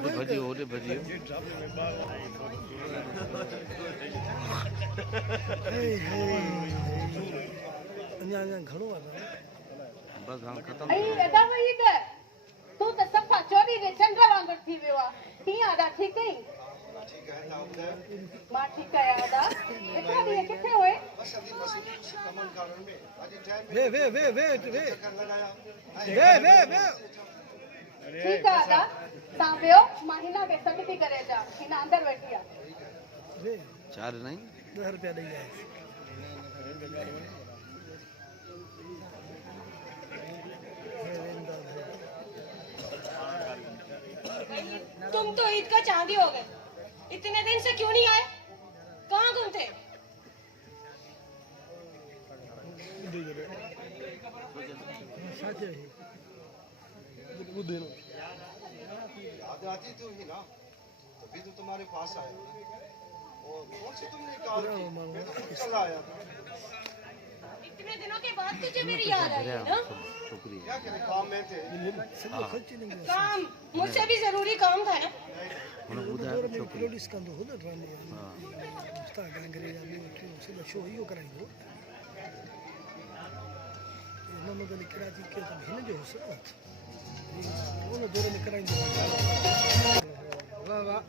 ओडे भजियो अन्या घणो आहे बस हाणे खत्म ऐं अदा वई त तू त सफ़ा चोरी जे चंड वांगुरु थी वियो आहे कीअं अदा ठीकु आहीं मां ठीकु आहियां अदा एतिरा ॾींहं किथे हुए वे ठीकु आहे अदा तव्हां वियो मां हिन खे सॾु थी करे अचां हिन अंदरि वेठी आहे वे 4 नहीं 10 रुपया ॾेई आयसि तुम तो ईद का चांदी हो गए इतने दिन से क्यों नहीं आए कहाँ गुम थे साचे याद आती तो ही ना तभी तो तुम्हारे पास आया और कौन सी तुमने कॉल की मैं तो खुद चला आया था इतने दिनों के बाद तुझे मेरी याद आई है ना शुक्रिया क्या करे काम में थे काम मुझसे भी जरूरी काम था ना हुन ॿुधायो छोकिरी प्रोड्यूस कंदो हो न ड्रामो उस्ताद गांगरे या ॿियो सिधो शो इहो कराईंदो मोहम्मद अली कराची के त हिन जो हुसो उन दौर में कराईंदो वाह वाह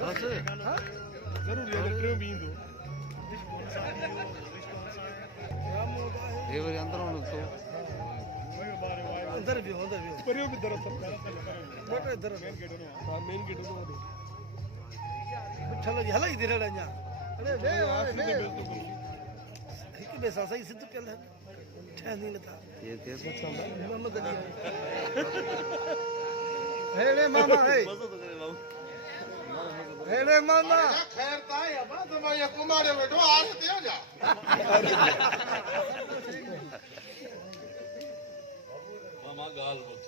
बस हाँ ज़रूरी आहे टियों बि ईंदो हे वरी अंदर वञो तो अंदर भी परियों बि दरअसल मोटो इधर मेन गेट में हां मेन गेट में मिठल जी हलाई दे रहा न्या अरे वे हिक बे सां सही सिद्ध पियल है ठहंदी नथा ये के मोहम्मद अली हे वे मामा हे वे मामा खैर ताई अब तो मैं ये कुमारे बैठो आ रहे हो जा मामा गाल ॿुध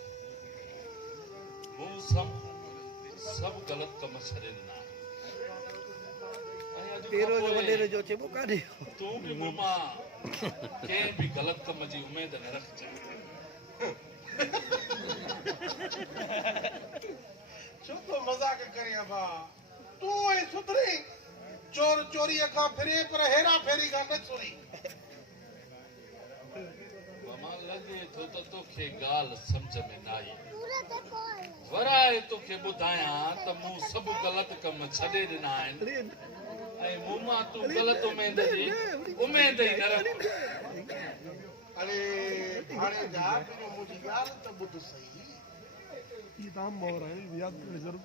मूं सब ग़लत कम छॾे ॾिना तेरो जो वडेरो जो चेबो काढे तूं बि मूं मां कंहिं बि ग़लत कम जी उमेद न रखजांइ छो तो मजाक करे बा तू ऐ सुधरी चोर चोरी का फिरे पर हेरा फेरी का न सुनी मामा लॻे थो त तोखे ॻाल्हि सम्झ में न आई वराए तोखे ॿुधायां त मूं सभु ग़लत कम छॾे ॾिना आहिनि ऐं मूं मां तूं ग़लत उमेद जी उमेद ई न रख अरे भाणे जा तुम मुझी गाल तो बुध सही ये ताम मोर है याद करने जरूर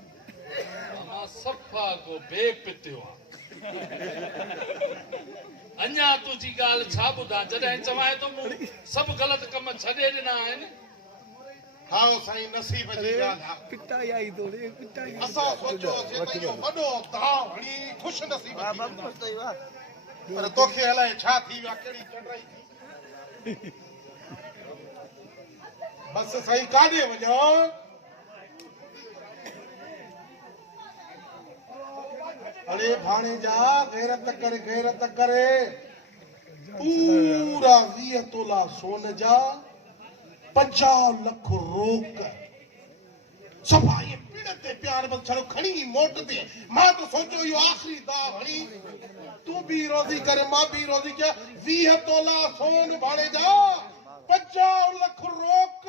मामा सफ़ा को बेपितियो आहे अञा तुंहिंजी ॻाल्हि छा ॿुधां जॾहिं चवां थो मूं सभु ग़लति कम छॾे ॾिना आहिनि हां साईं नसीब जी गाल है पिटाई आई तोड़े पिटाई असा सोचो से तो वडो ताव हणी खुश नसीब पर तोखे हलाए छा थी विया केड़ी चढ़ाई थी बस सही काॾे वञो अरे भाणे जा गैरत करे पूरा 20 तोला सोन जा 50 लाख रोक सफा ये पीड़ते प्यार बस छड़ो खणी मोट दे मां तो सोचो यो आखिरी दाव हणी तू भी रोजी करे मां भी रोजी के 20 तोला सोन भाणे जा 50 लाख रोक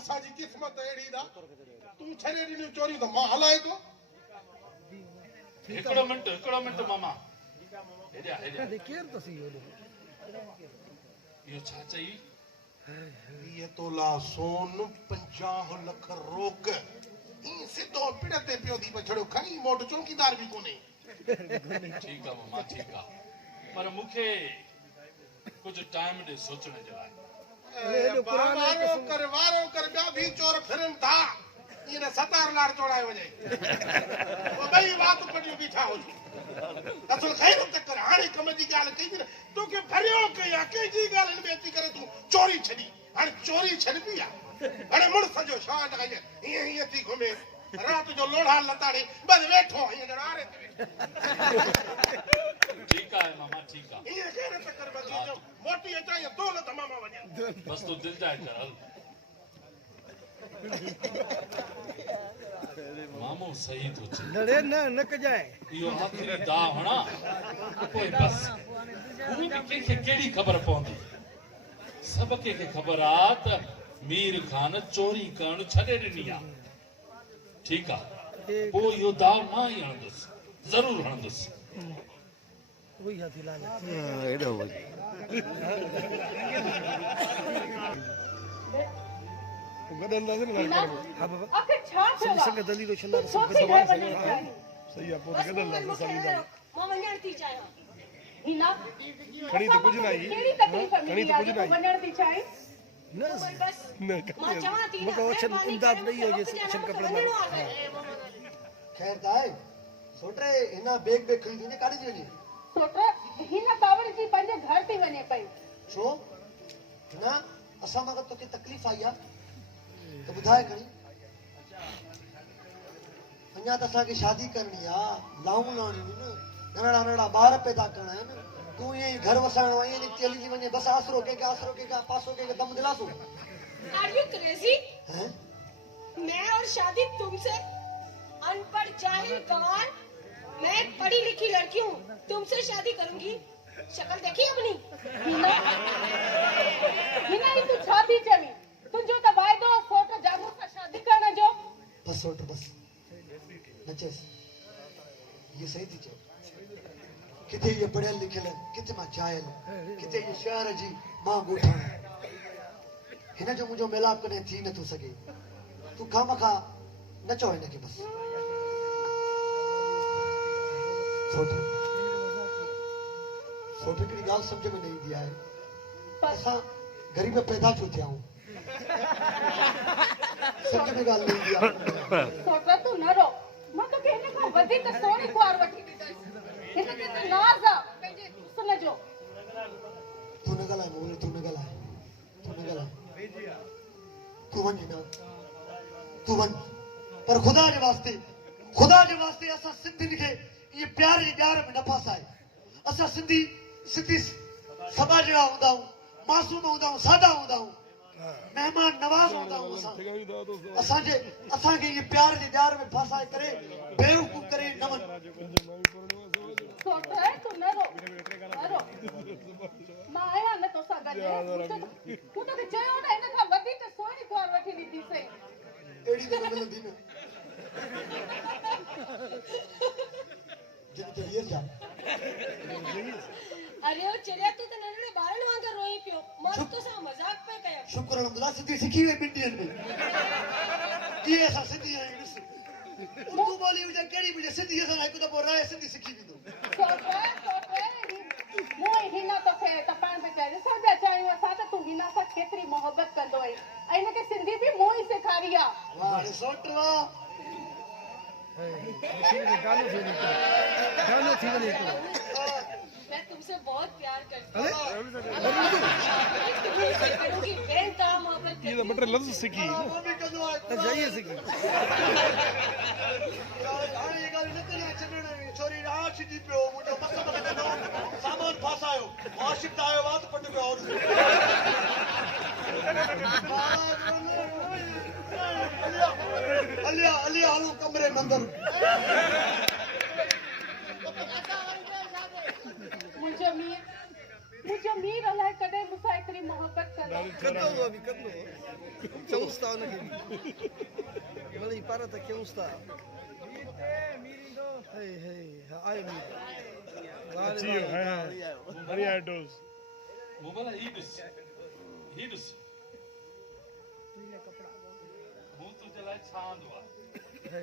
असा जी किस्मत एड़ी दा तू छरे दी चोरी तो मां हलाए तो हिकिड़ो मिंट मामा हेॾा केर तो सी हो इहो छा चई 20 तोला सोन 50 लाख रोक ई सिधो पिड़ते पियो दी छड़ो खणी मोट चौकीदार भी कोने ठीकु आहे मामा ठीकु आहे पर मूंखे कुझु टाइम ॾे सोचण जे लाइ वारो कर ॿिया भी चोर फिरन था इन 17 लाख चोड़ाए वञे वो बई बात पड़ी बीठा हो असल खैर तक हाणे कम जी गाल कई तो के भरियो कया के जी गाल इन बेती करे तू चोरी छडी हाणे चोरी छडबी आ हाणे मुड़ सजो शान लगे ये थी घुमे रात जो लोढ़ा लताड़े बस बैठो ये डरारे ठीकु आहे मामा ठीकु आहे ये खैर तक बची जो मोटी अचाई दौलत मामा वञे बस तूं दिलि जाए कर हल मामू सही तो चए लड़े न कजाए इहो आखिरी दा होना कोई बस उन के केड़ी खबर पवंदी सब के खबर आ त मीर खान चोरी करण छडे ॾिनी आ ठीक आ पो इहो दाव ना ही हणंदुसि जरूर हणंदुसि वही हाथी लाल एॾो वॾो गदन ना हिना हाँ बाबा आखिर छा थियो आहे? संग दली रोशन तूं छोकिरी घर वञे चाहीं। सही है पूरी बस गदन ना मूंखे साली न दा रोक, मां वञण थी चाहियां। हिना खणी त कुझु न आई कहिड़ी तकलीफ़ खणी मिली त आहे कुझु जो न तूं आई वञण थी चाहीं? न बस न मां चवां थी मूंखे ओछन इमदाद ॾेई हुजे ओछन कपिड़े में खैर ताए सोटे हिना बैग बैग खरीदी ने काढी थी वञे सोट हिन कावड़ जी पंहिंजे घर थी वञे पई छो हिना असां मां तोखे तकलीफ़ आई आहे त ॿुधाए खणी अञा त असांखे शादी करणी आहे लाऊं लाणियूं नंढड़ा नंढड़ा ॿार पैदा करणा आहिनि तूं ईअं ई घर वसाइणो आहे ईअं चली थी वञे बसि आसरो कंहिंखे पासो कंहिंखे दम दिलासो आर यू क्रेजी? हैं मैं और शादी तुमसे? अनपढ़ जाहिल गंवार, मैं एक पढ़ी लिखी लड़की हूँ, तुमसे शादी करूंगी? शक्ल देखी अपनी? हिना ही तूं छा थी चवीं? तुंहिंजो त वाइदो सोट जागो सां शादी करण जो बस सोट बस न चेस ये सही थी चए किथे ये पढ़ियल लिखियल किथे मां जायल किथे ये शहर जी मां ॻोठाण हिन जो मुंहिंजो मिलाप कॾहिं थी नथो सघे तूं खामखा न चओ हिनखे बस सोट हिकिड़ी ॻाल्हि सम्झ में न ईंदी आहे असां ग़रीब पैदा छो थिया आहियूं सम्झ में ॻाल्हि न ईंदी आहे सोट तूं न रो मां तोखे हिन खां वधीक सोनी कुआर वठी ॾींदसि हिन ते त नाज़ आहे पंहिंजे हुस्न जो तूं न ॻाल्हाए मोहन तूं न ॻाल्हाए तूं वञ न तूं वञ पर ख़ुदा जे वास्ते असां सिंधियुनि खे इहे प्यार जी ॾियार में न फासाए असां सिंधी सभा जहिड़ा हूंदा आहियूं मासूम हूंदा आहियूं सादा हूंदा आहियूं मेहमान नवाज़ हूंदा आहियूं असांखे इहे प्यार जी ॾियार में फासाए करे बेवकूफ़ करे न वञ सोट तूं न रो मां आहियां न तोसां गॾु तूं तोखे चयो न हिन खां वधीक सोनी कुआर वठी ॾींदीसीं अहिड़ी त न मिलंदी न जिन ते हीअ जा अरे ओ चरिया तू त नंढड़े ॿारनि वांगुरु रोई पियो मां तोसां मज़ाक पिया कयां शुक्र अलहमदुलिल्लाह सिंधी सिखी वई ॿिनि ॾींहंनि में इहे असां सिंधी आहियूं ॾिस उर्दू ॿोली हुजे कहिड़ी बि हुजे सिंधी असां हिकु दफ़ो राय सिंधी सिखी वेंदो मूं हिन तोखे तपाइण में चयो ॾिसण पिया चाहियूं असां त तूं हिन सां केतिरी मोहबत कंदो आहीं ऐं हिनखे सिंधी बि मूं ई सेखारी आहे वाह सोट वाह गानो थी वञे हिकिड़ो मैं तुमसे बहुत प्यार करती अरे हूँ करूंगी बेइंतहा मोहब्बत ये तो मटर लफ्ज सीखी मम्मी कंदो आहे जाइए सिखी हाणे ये ॻाल्हि न करी छॾण छोरी आशिक थी पियो मुंहिंजो मस्त सामान फासायो आशिक त आयो आहे त पट पियो और अलिया हलो कमरे में अंदर मुंहिंजो मीर अलाए कॾहिं मूंसां एतिरी मोहबत कंदो अभी कंदो चऊंस था उनखे भले पाण त कयूंस था आयो मीर अच्छी है बढ़िया डोज मोबाइल ही ॾिस मूं तुंहिंजे लाइ छा आंदो आहे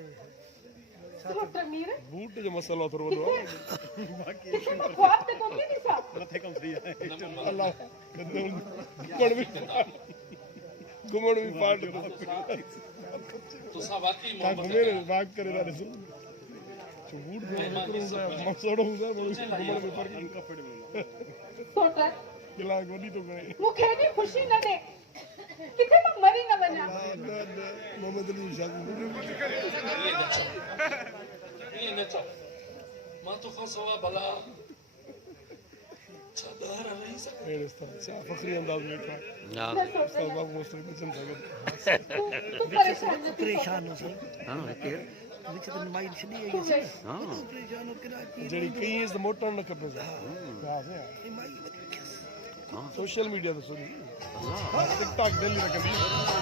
सोट मीर बूट जो मसालो थोरो वॾो आहे किथे मां ख्वाब ते कोन थी ॾिसां मथे कम सही आहे अल्लाह घुमण भी पार्ट तोसां वाकई का मोहबत घुमे वाक करे था ॾिसो जो बूट जो मसोड़ो हूंदा घुमण में फर्क अनकंफर्टेबल सोट किला वॾी तो करे मूंखे एॾी ख़ुशी न ॾे किथे मां मरी न वञा मोहम्मद अली शादी ईअं न चओ मां तोखां सवा भला छा ॿाहिरि रही सघां अहिड़े तरह सां फ़ख़्री अंदाज़ में वेठा हा उस्ताद बाबू मुस्लिम ॾिसनि था गॾु तू परेशान न थी परेशान हो सर हा केरु विच में माइल छॾी आई तू आहे वेठ। सर हा परेशान हो किराए पी जहिड़ी कई त मोटणु न खपे सां हा माई वॾी सोशल मीडिया ते सुनी अल्लाह टिकटॉक दिल्ली रखंदी